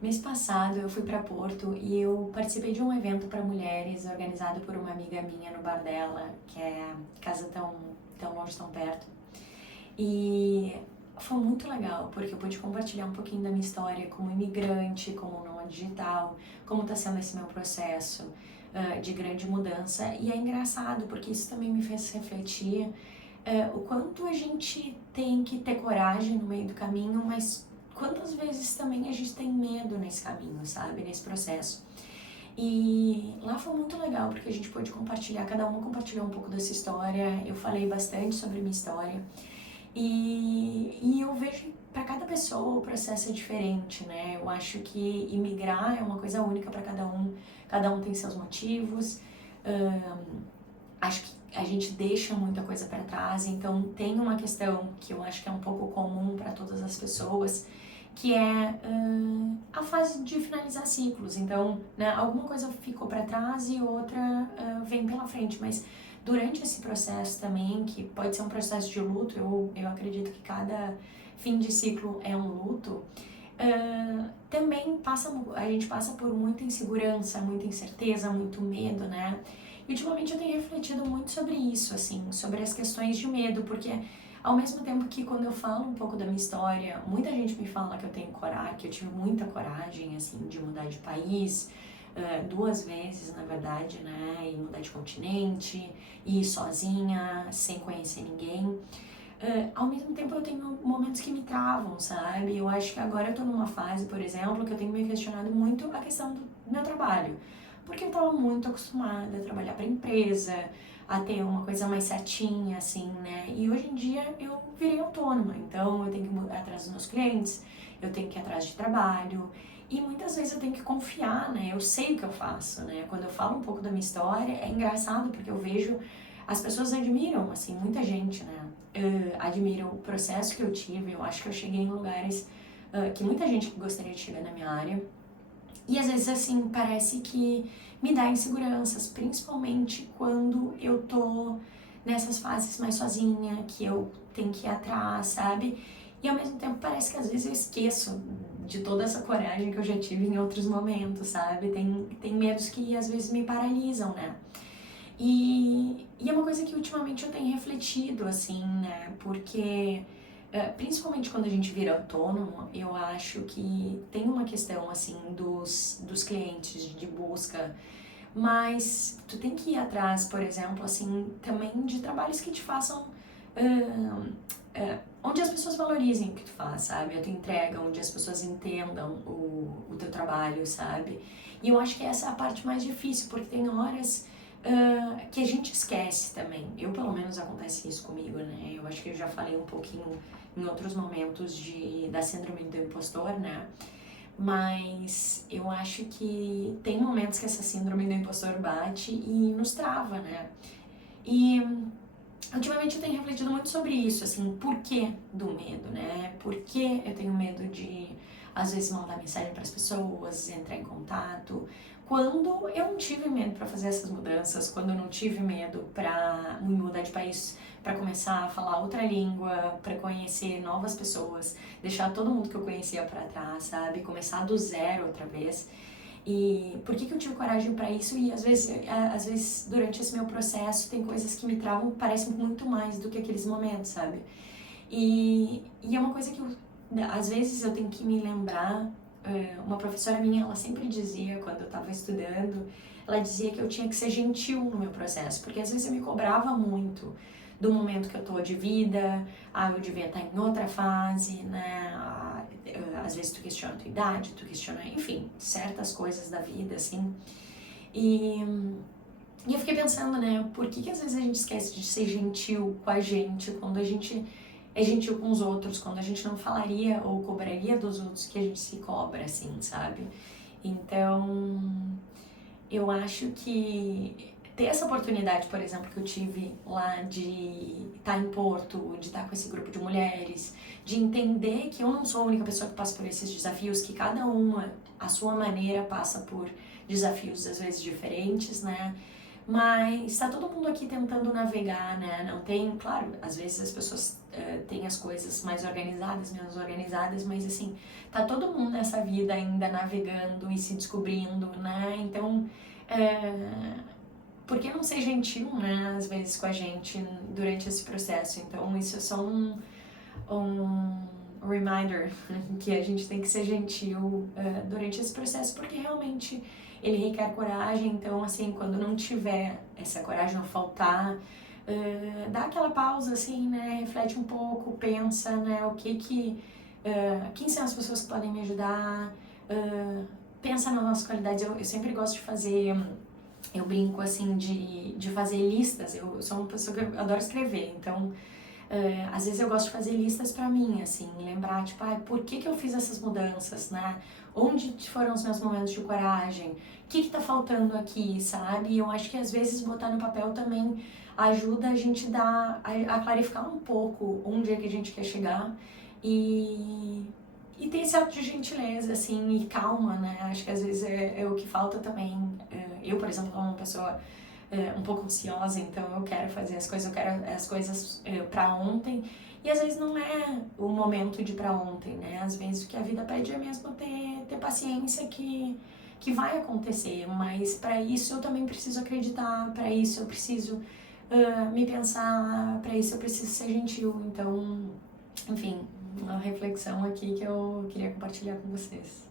Mês passado eu fui para Porto e eu participei de um evento para mulheres organizado por uma amiga minha no bar dela, que é casa tão longe, tão perto. E foi muito legal, porque eu pude compartilhar um pouquinho da minha história como imigrante, como nômade digital, como está sendo esse meu processo de grande mudança. E é engraçado, porque isso também me fez refletir o quanto a gente tem que ter coragem no meio do caminho, mas quantas vezes também a gente tem medo nesse caminho, sabe? Nesse processo. E lá foi muito legal, porque a gente pôde compartilhar, cada uma compartilhou um pouco dessa história, eu falei bastante sobre a minha história. E eu vejo que para cada pessoa o processo é diferente, né? Eu acho que imigrar é uma coisa única para cada um tem seus motivos. Acho que a gente deixa muita coisa para trás, então tem uma questão que eu acho que é um pouco comum para todas as pessoas, que é a fase de finalizar ciclos. Então, né, alguma coisa ficou para trás e outra vem pela frente, mas durante esse processo também, que pode ser um processo de luto, eu acredito que cada fim de ciclo é um luto, também a gente passa por muita insegurança, muita incerteza, muito medo, né? E ultimamente eu tenho refletido muito sobre isso, assim, sobre as questões de medo, porque ao mesmo tempo que quando eu falo um pouco da minha história, muita gente me fala que eu tenho coragem, que eu tive muita coragem, assim, de mudar de país, duas vezes, na verdade, né, e mudar de continente, e ir sozinha, sem conhecer ninguém. Ao mesmo tempo eu tenho momentos que me travam, sabe? Eu acho que agora eu tô numa fase, por exemplo, que eu tenho me questionado muito a questão do meu trabalho. Porque eu tava muito acostumada a trabalhar para empresa, a ter uma coisa mais certinha, assim, né? E hoje em dia eu virei autônoma, então eu tenho que ir atrás dos meus clientes, eu tenho que ir atrás de trabalho, e muitas vezes eu tenho que confiar, né? Eu sei o que eu faço, né? Quando eu falo um pouco da minha história, é engraçado porque eu vejo as pessoas admiram, assim, muita gente, né? Admira o processo que eu tive. Eu acho que eu cheguei em lugares que muita gente gostaria de chegar na minha área. E às vezes, assim, parece que me dá inseguranças, principalmente quando eu tô nessas fases mais sozinha, que eu tenho que ir atrás, sabe? E ao mesmo tempo parece que às vezes eu esqueço de toda essa coragem que eu já tive em outros momentos, sabe? Tem medos que às vezes me paralisam, né? E é uma coisa que ultimamente eu tenho refletido, assim, né? Porque, principalmente quando a gente vira autônomo, eu acho que tem uma questão, assim, dos clientes de busca, mas tu tem que ir atrás, por exemplo, assim, também de trabalhos que te façam. Onde as pessoas valorizem o que tu faz, sabe? A tua entrega, onde as pessoas entendam o teu trabalho, sabe? E eu acho que essa é a parte mais difícil, porque tem horas que a gente esquece também. Eu, pelo menos, acontece isso comigo, né? Eu acho que eu já falei um pouquinho em outros momentos da síndrome do impostor, né? Mas eu acho que tem momentos que essa síndrome do impostor bate e nos trava, né? E ultimamente eu tenho refletido muito sobre isso, assim, por que do medo, né? Por que eu tenho medo de, às vezes, mandar mensagem para as pessoas, entrar em contato, quando eu não tive medo para fazer essas mudanças, quando eu não tive medo para me mudar de país, para começar a falar outra língua, para conhecer novas pessoas, deixar todo mundo que eu conhecia para trás, sabe? Começar do zero outra vez. E por que eu tive coragem para isso? E às vezes, durante esse meu processo, tem coisas que me travam, parecem muito mais do que aqueles momentos, sabe? E é uma coisa que às vezes eu tenho que me lembrar. Uma professora minha, ela sempre dizia, quando eu estava estudando, ela dizia que eu tinha que ser gentil no meu processo, porque às vezes eu me cobrava muito do momento que eu tô de vida, eu devia estar em outra fase, né? Às vezes tu questiona a tua idade, tu questiona, enfim, certas coisas da vida, assim. E, e eu fiquei pensando, né, por que às vezes a gente esquece de ser gentil com a gente quando a gente é gentil com os outros, quando a gente não falaria ou cobraria dos outros que a gente se cobra, assim, sabe? Então, eu acho que ter essa oportunidade, por exemplo, que eu tive lá de estar em Porto, de estar com esse grupo de mulheres, de entender que eu não sou a única pessoa que passa por esses desafios, que cada uma, à sua maneira, passa por desafios às vezes diferentes, né? mas tá todo mundo aqui tentando navegar, né? Não tem, claro, às vezes as pessoas têm as coisas mais organizadas, menos organizadas, mas assim, tá todo mundo nessa vida ainda navegando e se descobrindo, né? Então, por que não ser gentil, né, às vezes com a gente durante esse processo? Então, isso é só um reminder que a gente tem que ser gentil durante esse processo, porque realmente ele requer coragem. Então, assim, quando não tiver essa coragem ou faltar, dá aquela pausa, assim, né, reflete um pouco, pensa, né, quem são as pessoas que podem me ajudar, pensa nas nossas qualidades. Eu sempre gosto de fazer, eu brinco, assim, de fazer listas. Eu sou uma pessoa que eu adoro escrever, então às vezes eu gosto de fazer listas pra mim, assim, lembrar, tipo, por que eu fiz essas mudanças, né? Onde foram os meus momentos de coragem? O que tá faltando aqui, sabe? E eu acho que às vezes botar no papel também ajuda a gente a clarificar um pouco onde é que a gente quer chegar e ter esse ato de gentileza, assim, e calma, né? Acho que às vezes é o que falta também. Eu, por exemplo, sou uma pessoa um pouco ansiosa, então eu quero fazer as coisas, eu quero as coisas pra ontem, e às vezes não é o momento de pra ontem, né? Às vezes o que a vida pede é mesmo ter paciência que vai acontecer, mas para isso eu também preciso acreditar, para isso eu preciso me pensar, para isso eu preciso ser gentil. Então, enfim, uma reflexão aqui que eu queria compartilhar com vocês.